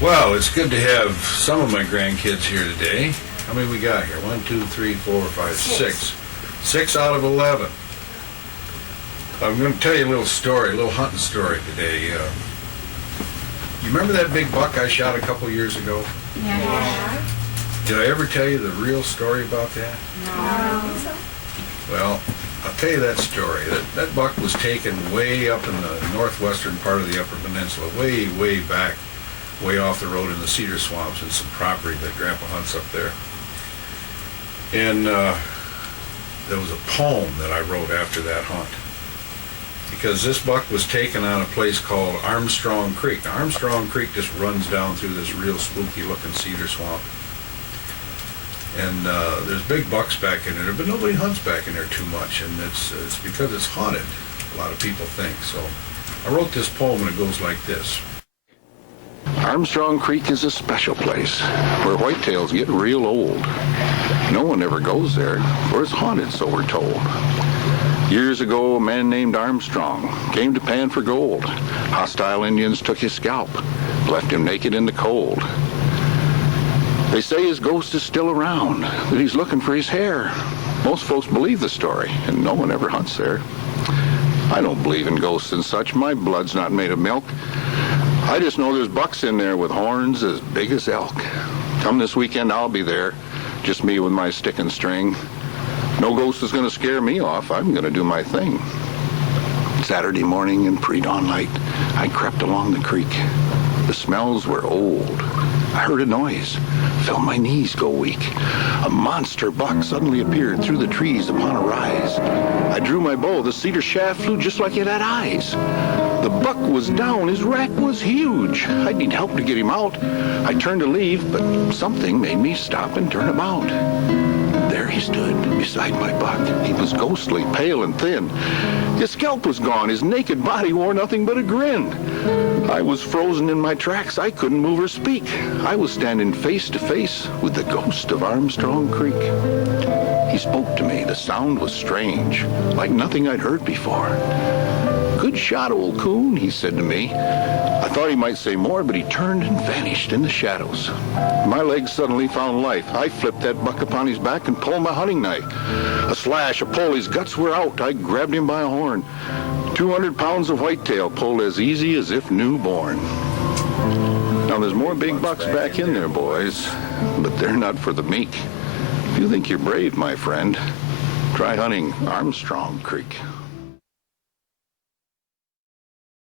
Well, it's good to have some of my grandkids here today. How many we got here? 1, 2, 3, 4, 5, 6. 6 out of 11. I'm going to tell you a little story, a little hunting story today. You remember that big buck I shot a couple years ago? Yeah. Did I ever tell you the real story about that? No. Well, I'll tell you that story. That buck was taken way up in the northwestern part of the Upper Peninsula, way back, way off the road in the cedar swamps and some property that Grandpa hunts up there. And there was a poem that I wrote after that hunt, because this buck was taken on a place called Armstrong Creek. Now, Armstrong Creek just runs down through this real spooky-looking cedar swamp. And there's big bucks back in there, but nobody hunts back in there too much, and it's because it's haunted, a lot of people think. So I wrote this poem, and it goes like this. Armstrong Creek is a special place where whitetails get real old. No one ever goes there, for it's haunted, so we're told. Years ago, a man named Armstrong came to pan for gold. Hostile Indians took his scalp, left him naked in the cold. They say his ghost is still around, that he's looking for his hair. Most folks believe the story, and no one ever hunts there. I don't believe in ghosts and such. My blood's not made of milk. I just know there's bucks in there with horns as big as elk. Come this weekend, I'll be there, just me with my stick and string. No ghost is going to scare me off. I'm going to do my thing. Saturday morning in pre-dawn light, I crept along the creek. The smells were old. I heard a noise, felt my knees go weak. A monster buck suddenly appeared through the trees upon a rise. I drew my bow. The cedar shaft flew just like it had eyes. The buck was down. His rack was huge. I'd need help to get him out. I turned to leave, but something made me stop and turn about. There he stood beside my buck. He was ghostly, pale and thin. His scalp was gone. His naked body wore nothing but a grin. I was frozen in my tracks. I couldn't move or speak. I was standing face to face with the ghost of Armstrong Creek. He spoke to me. The sound was strange, like nothing I'd heard before. Good shot, old coon, he said to me. I thought he might say more, but he turned and vanished in the shadows. My legs suddenly found life. I flipped that buck upon his back and pulled my hunting knife. A slash, a pull, his guts were out. I grabbed him by a horn. 200 pounds of whitetail pulled as easy as if newborn. Now there's more big bucks back in there, boys, but they're not for the meek. If you think you're brave, my friend, try hunting Armstrong Creek.